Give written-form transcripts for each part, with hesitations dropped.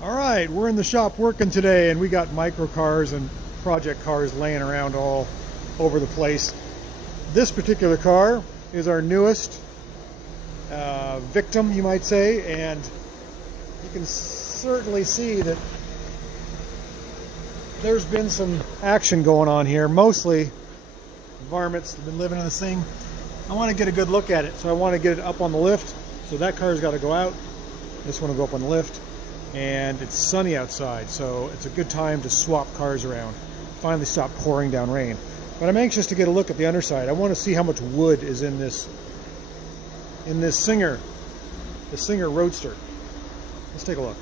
All right, we're in the shop working today, and we got micro cars and project cars laying around all over the place. This particular car is our newest victim, you might say, and you can certainly see that there's been some action going on here. Mostly varmints have been living in this thing. I want to get a good look at it, so I want to get it up on the lift. So that car's got to go out. This one will go up on the lift. And it's sunny outside, so it's a good time to swap cars around. Finally stop pouring down rain. But I'm anxious to get a look at the underside. I want to see how much wood is in this Singer Roadster. Let's take a look.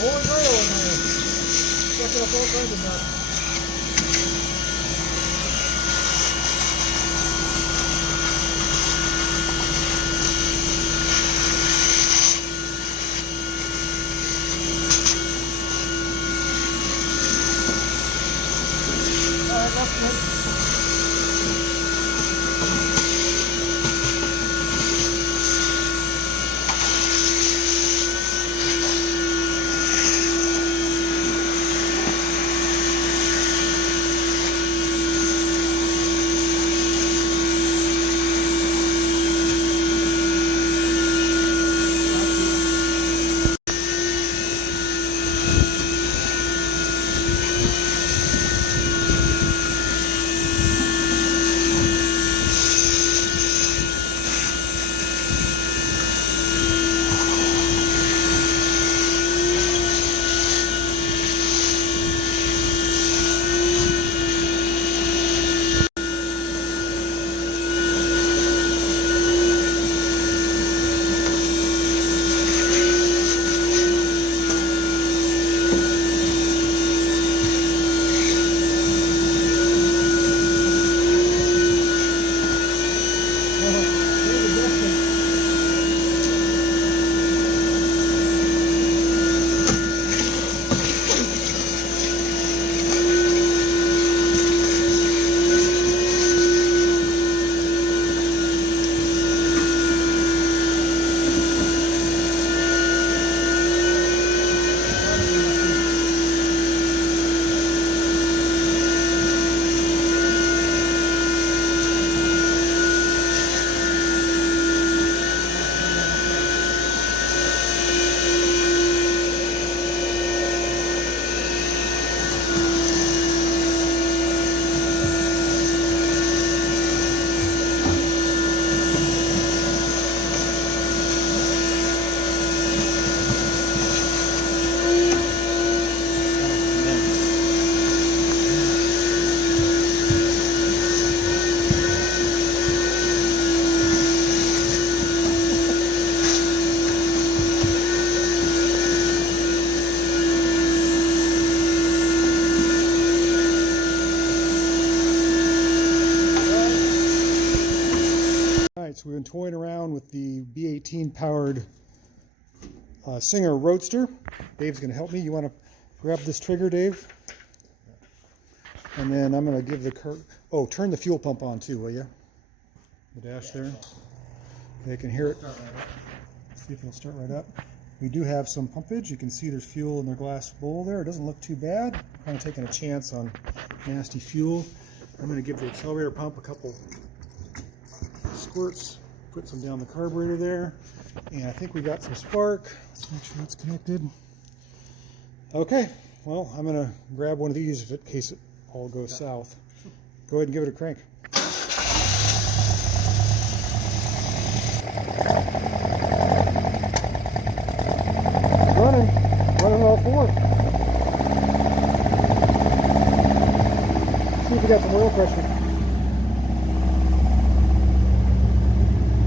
Holy grail in there. Sucking up all kinds of nuts. Alright, that's good. So we've been toying around with the B18 powered Singer Roadster. Dave's going to help me. You want to grab this trigger, Dave? And then I'm going to give the turn the fuel pump on too, will you? The dash there. They can hear it. See if it'll start right up. We do have some pumpage. You can see there's fuel in their glass bowl there. It doesn't look too bad. I'm kind of taking a chance on nasty fuel. I'm going to give the accelerator pump a couple squirts, put some down the carburetor there, and I think we got some spark. Let's make sure it's connected. Okay, well, I'm gonna grab one of these in case it all goes south. Go ahead and give it a crank. Running all four. See if we got some oil pressure.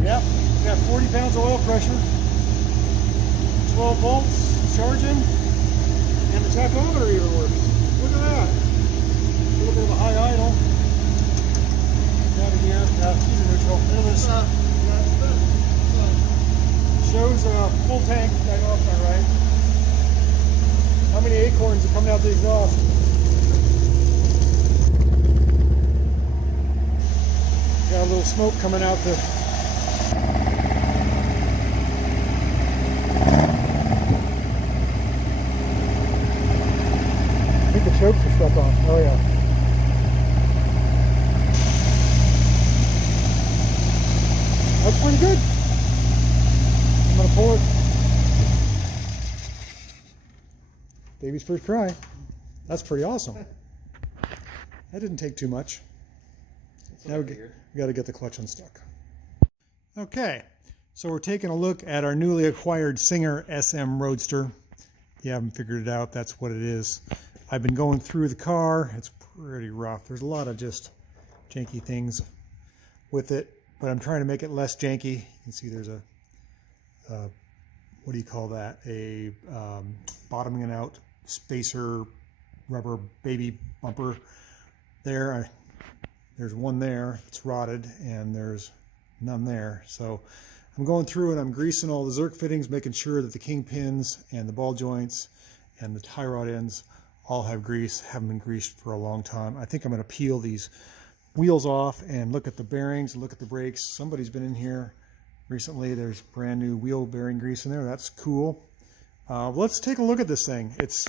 Yep, we got 40 pounds of oil pressure, 12 volts, charging, and the tachometer even works. Look at that. little smoke coming out the... I think the chokes are stuck on. Oh yeah. That's pretty good. I'm gonna pull it. Baby's first try. That's pretty awesome. That didn't take too much. Now we got to get the clutch unstuck. Okay, so we're taking a look at our newly acquired Singer SM Roadster. If you haven't figured it out, that's what it is. I've been going through the car. It's pretty rough. There's a lot of just janky things with it, but I'm trying to make it less janky. You can see there's a what do you call that? A bottoming out spacer rubber baby bumper there. There's one there, it's rotted, and there's none there. So I'm going through and I'm greasing all the Zerk fittings, making sure that the kingpins and the ball joints and the tie rod ends all have grease. Haven't been greased for a long time. I think I'm going to peel these wheels off and look at the bearings and look at the brakes. Somebody's been in here recently. There's brand new wheel bearing grease in there. That's cool. Let's take a look at this thing. It's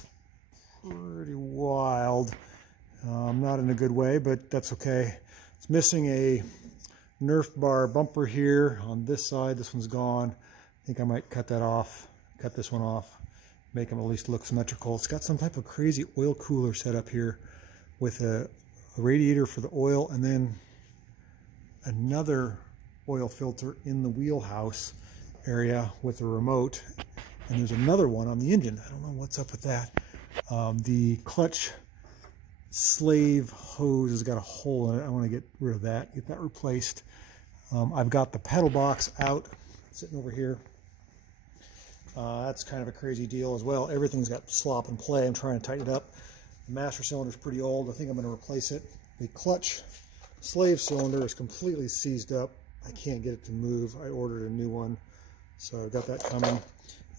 pretty wild. Not in a good way, but that's okay. It's missing a Nerf bar bumper here on this side. This one's gone. I think I might cut that off, cut this one off, make them at least look symmetrical. It's got some type of crazy oil cooler set up here with a radiator for the oil and then another oil filter in the wheelhouse area with a remote. And there's another one on the engine. I don't know what's up with that. The clutch slave hose has got a hole in it. I want to get rid of that, get that replaced. I've got the pedal box out, sitting over here. That's kind of a crazy deal as well. Everything's got slop and play. I'm trying to tighten it up. The master cylinder is pretty old. I think I'm going to replace it. The clutch slave cylinder is completely seized up. I can't get it to move. I ordered a new one, so I've got that coming.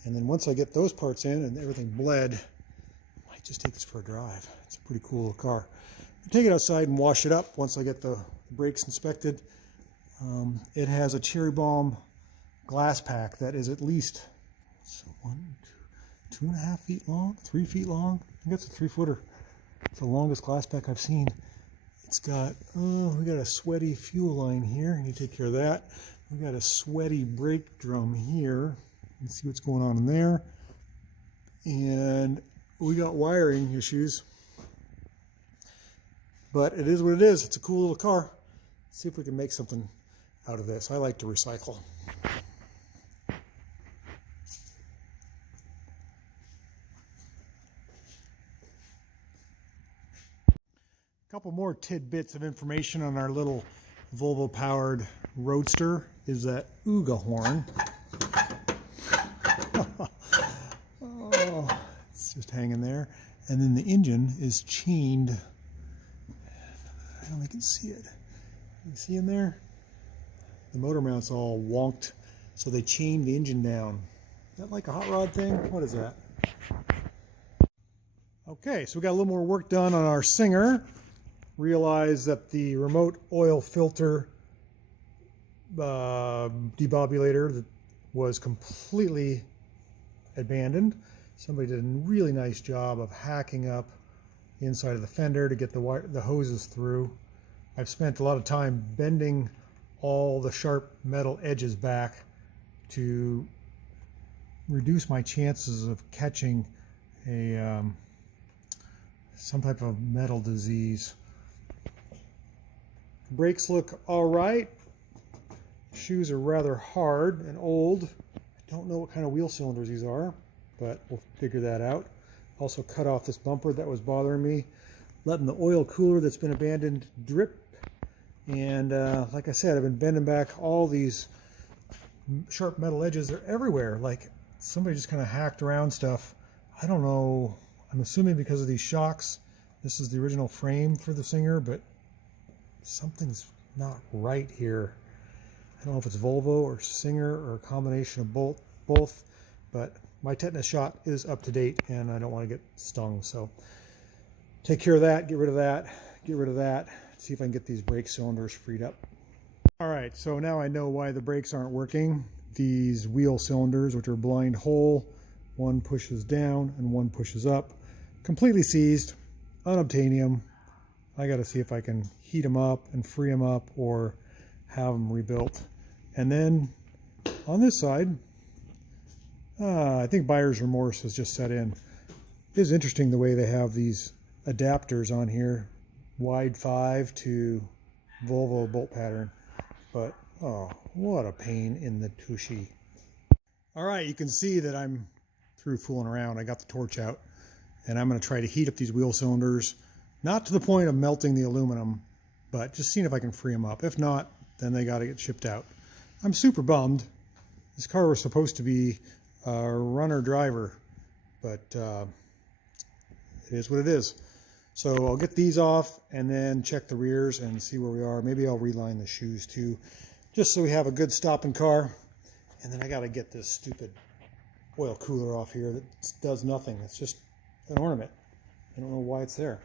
And then once I get those parts in and everything bled, I might just take this for a drive. It's a pretty cool little car. I'll take it outside and wash it up once I get the brakes inspected. It has a cherry balm glass pack that is at least 2.5 feet long, 3 feet long. I think it's a 3-footer. It's the longest glass pack I've seen. It's got, we got a sweaty fuel line here. I need to take care of that. We got a sweaty brake drum here. Let's see what's going on in there. And we got wiring issues. But it is what it is. It's a cool little car. Let's see if we can make something out of this. I like to recycle. A couple more tidbits of information on our little Volvo powered Roadster is that Ooga horn. Oh, it's just hanging there. And then the engine is chained. I don't know if you can see it. You see in there? The motor mount's all wonked, so they chained the engine down. Is that like a hot rod thing? What is that? Okay, so we got a little more work done on our Singer. Realize that the remote oil filter debobulator that was completely abandoned. Somebody did a really nice job of hacking up the inside of the fender to get the hoses through. I've spent a lot of time bending all the sharp metal edges back to reduce my chances of catching a some type of metal disease. Brakes look all right. Shoes are rather hard and old. I don't know what kind of wheel cylinders these are, but we'll figure that out. Also cut off this bumper that was bothering me. Letting the oil cooler that's been abandoned drip. And like I said, I've been bending back all these sharp metal edges. They're everywhere. Like somebody just kind of hacked around stuff. I don't know. I'm assuming because of these shocks. This is the original frame for the Singer, but something's not right here. I don't know if it's Volvo or Singer or a combination of both, but my tetanus shot is up to date and I don't want to get stung. So take care of that, get rid of that, see if I can get these brake cylinders freed up. All right, so now I know why the brakes aren't working. These wheel cylinders, which are blind hole, one pushes down and one pushes up, completely seized, unobtainium. I got to see if I can heat them up and free them up or have them rebuilt. And then on this side, I think buyer's remorse has just set in. It is interesting the way they have these adapters on here, wide 5 to Volvo bolt pattern. But, oh, what a pain in the tushy. All right, you can see that I'm through fooling around. I got the torch out, and I'm going to try to heat up these wheel cylinders, not to the point of melting the aluminum, but just seeing if I can free them up. If not, then they got to get shipped out. I'm super bummed. This car was supposed to be a runner-driver, but it is what it is. So I'll get these off and then check the rears and see where we are. Maybe I'll reline the shoes too, just so we have a good stopping car. And then I got to get this stupid oil cooler off here that does nothing. It's just an ornament. I don't know why it's there.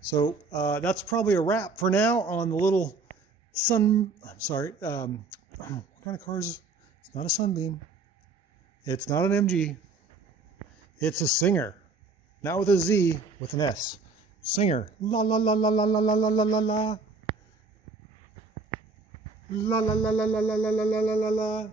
So that's probably a wrap for now on the little what kind of car is this? It's not a Sunbeam. It's not an MG. It's a Singer. Not with a Z, with an S. Singer. La la la la la la la la la la la. La la la la la la la la la la la.